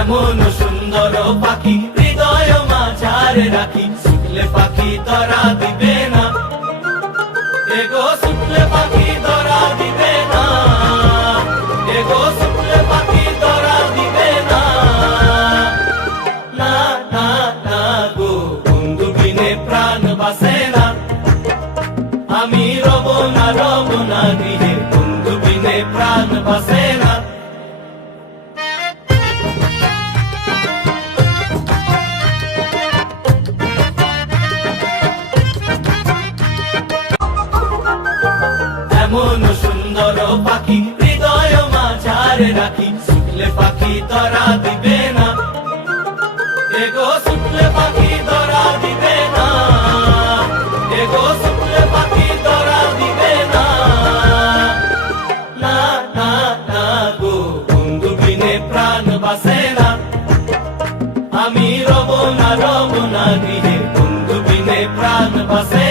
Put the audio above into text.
এমন সুন্দর পাখি হৃদয় মাঝারে রাখি, ছুটলে পাখি ধরা দিবে না, এগো ছুটলে পাখি ধরা দিবে না, এগো ছুটলে পাখি ধরা দিবে না। না না না গো বন্ধু বিনে প্রাণ বাসে না, আমি রব না গৃহে, বন্ধু বিনে প্রাণ বাসে না। এমন সুন্দর পাখি হৃদয় মাঝারে রাখি, ছুটলে পাখি ধরা দিবে না, এগো ছুটলে পাখি ধরা দিবে না, এগো ছুটলে পাখি ধরা দিবে না। না না না গো বন্ধু বিনে প্রাণ বাসে না, আমি রব না গৃহে, বন্ধু বিনে প্রাণ বাসে